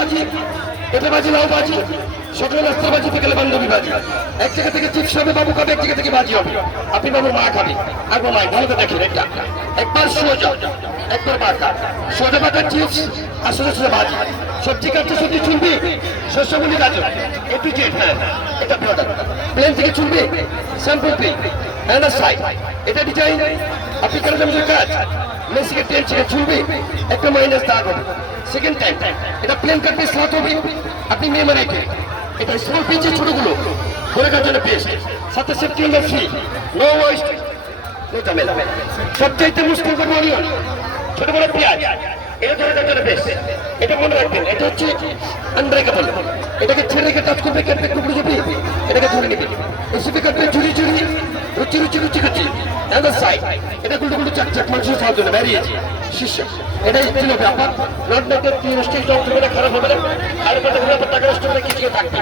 বাজি। এটা বাজি লাউ বাজি। সকালে নাস্তার বাজি বিকেলে বান্ধবী বাজি। এক জায়গা থেকে চিপস হবে বাবু খাবে, এক জায়গা থেকে বাজি হবে। আপনি বাবু মা খাবে, আর মাই ভালো করে দেখেন একটা একবার সোজা, একবার বাঁকা। সোজা বাঁকা চিপস, আর সোজা সোজা বাজি। সবজি কাটছে, সবজি চুলবি। শস্যগুলি গাজর। একটু জেট হ্যাঁ এটা প্লেন থেকে চুলবি স্যাম্পল পে হ্যাঁ সাইড এটা ডিজাইন আপনি কেন জমির কাজ? মেসিকে প্লেন ছেড়ে চুলবি একটা মাইনাস দাগ হবে। সেকেন্ড টাইম এটা প্লেন কাটবে স্লট হবে। আপনি রেখে এটা পিচের ছোটগুলো। জন্য বেস্ট সাথে হলো ফ্রি নো ওয়েস্ট নো মুশকিল করব ছোট বড় পেঁয়াজ এটা বেস্ট এটা মনে এটা হচ্ছে এটাকে ছেড়ে টাচ করবে কেটে টুকরো যাবে এটাকে ধরে নেবে। রেসিপি কাটবে ঝুড়ি ঝুড়ি রুচি রুচি রুচি রুচি অ্যান্ড সাইড এটা গুলো গুলো চাক চাক, মানুষের খাওয়ার জন্য বেরিয়েছে শীর্ষ এটাই ছিল ব্যাপার। নট মেটের তিন স্টিল জল থেকে খারাপ হবে না। আর এটা আপনার টাকা নষ্ট করে কিছু থাকবে।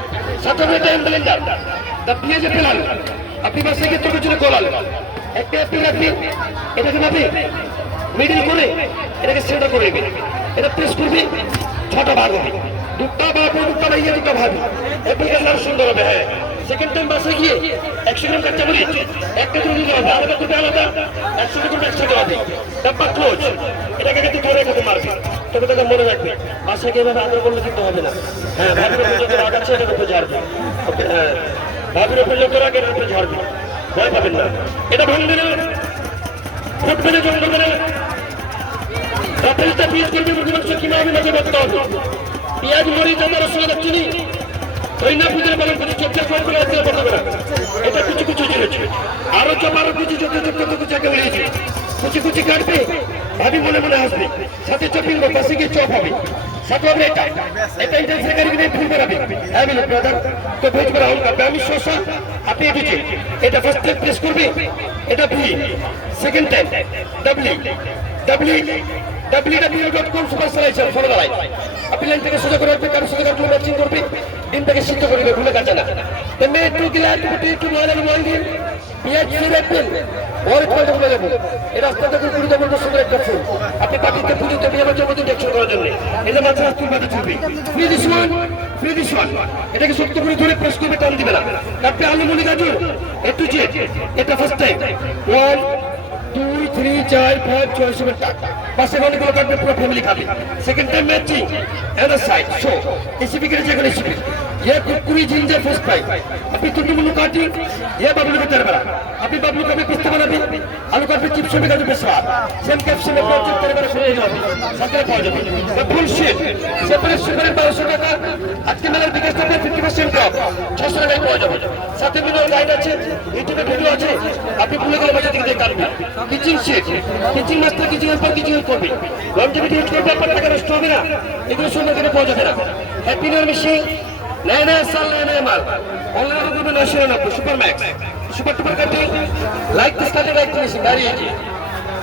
হবে টাইম ব্লেন্ডার দা পেঁয়াজে পেলাল আপনি বাসে গিয়ে ছোট ছোট গোলাল। একটা অ্যাপিল আপনি এটাকে নাবি মিডিল করে এটাকে সেন্টার করে নেবে এটা প্রেস করবি, ছটা ভাগ হবে। দুটা ভাগ দুটা ভাইয়া দুটা ভাগ আরও সুন্দর হবে হ্যাঁ। সেকেন্ড টাইম বাসে গিয়ে একশো গ্রাম কাঁচা মরিচ একটা করে দিতে হবে আলাদা করবে আলাদা একশো গ্রাম একশো হবে। ডাব্বা ক্লোজ এটাকে কিন্তু ধরে রেখে মারবে তবে তাকে মনে রাখবে। বাসে গিয়ে এভাবে আদর করলে কিন্তু হবে না। হ্যাঁ ভাবির উপর যত রাগ আছে এটার উপর ঝাড়বে। হ্যাঁ। ভাবির উপর যত রাগ, এটার উপর ঝাড়বে। ভয় পাবেন না। এটা ভাঙবে না ফুট জল দেবে না। আপেলটা পিস করবে মুখে মাংস কীভাবে মাঝে করতে হবে। পেঁয়াজ, মরিচ আমার রসুন চিনি। ওই না পুজোর পালন করে চোখের ফল করে আসতে পারবে না এটা কুচি কুচি জিনিস আরও চপ আরও কুচি চোখ চোখ চোখ কুচি আগে বলেছি কুচি ভাবি মনে মনে আসবে। সাথে চপিং পাশে গিয়ে চপ হবে। সাথে হবে এটা এটা গাড়ি কিনে ফুল করাবে। হ্যাঁ আমি শসা আপনি এদিকে। এটা ফার্স্ট টাইম করবে, এটা V second time W W www.com super selection follow দাঁড়ায় আপনি লাইন থেকে সোজা করে রাখবে কারোর ম্যাচিং করবে ডিমটাকে সিদ্ধ করবে ভুলে কাটে না। পেঁয়াজ ছিঁড়ে রাখবেন ওর ফলটা ভুলে যাব এই রাস্তা থেকে কুড়ি যাবেন সুন্দর একটা ফুল। আপনি পাখিতে পুজোতে বিয়ে বাচ্চার মধ্যে দেখছেন করার জন্য। ওয়ান এটাকে শক্ত ধরে প্রেস টান দিবে না। তারপরে আলু মনি গাজর। একটু যে এটা ফার্স্ট টাইম ওয়ান দুই থ্রি চার, পাঁচ, ছয় সেভেন পাশে অনেকগুলো পুরো ফ্যামিলি খাবে। Second time matching and side show যে রেসিপি ये कुरकुरी जिंजर फिश फ्राई আপনি তুমি মুলু কাটি ये বাবলু কে তেরবারা আপনি বাবলু কবে পিস্তা বানাবি আলু কাটবে চিপস হবে গাজর পেশাব সেম ক্যাপশন এ প্রজেক্ট তেরবারা শুরু হবে সাথে পাওয়া যাবে ফুল শিট সেপারেট সুপারের 1200 টাকা আজকে মেলার বিকাশ টাকা 50% অফ 600 টাকায় পাওয়া যাবে সাথে ভিডিও গাইড আছে ইউটিউবে ভিডিও আছে আপনি ভুলে গেলে বাজে দিকে কাটবেন কিচিং শিট কিচিং মাস্টার কিচিং এর পর কিচিং করবে লঞ্জিভিটি ইউজ করবে আপনার টাকা নষ্ট হবে না এগুলো সুন্দর করে পাওয়া যাবে না হ্যাপি নিউ মেশিন নয় নয় সাল নয় নয় মাল অনলাইনে করবে নয়শো নিরানব্বই সুপার ম্যাক্স। সুপার টুপার কাটে। লাইক দিস কাটে লাইক দিস দাঁড়িয়ে।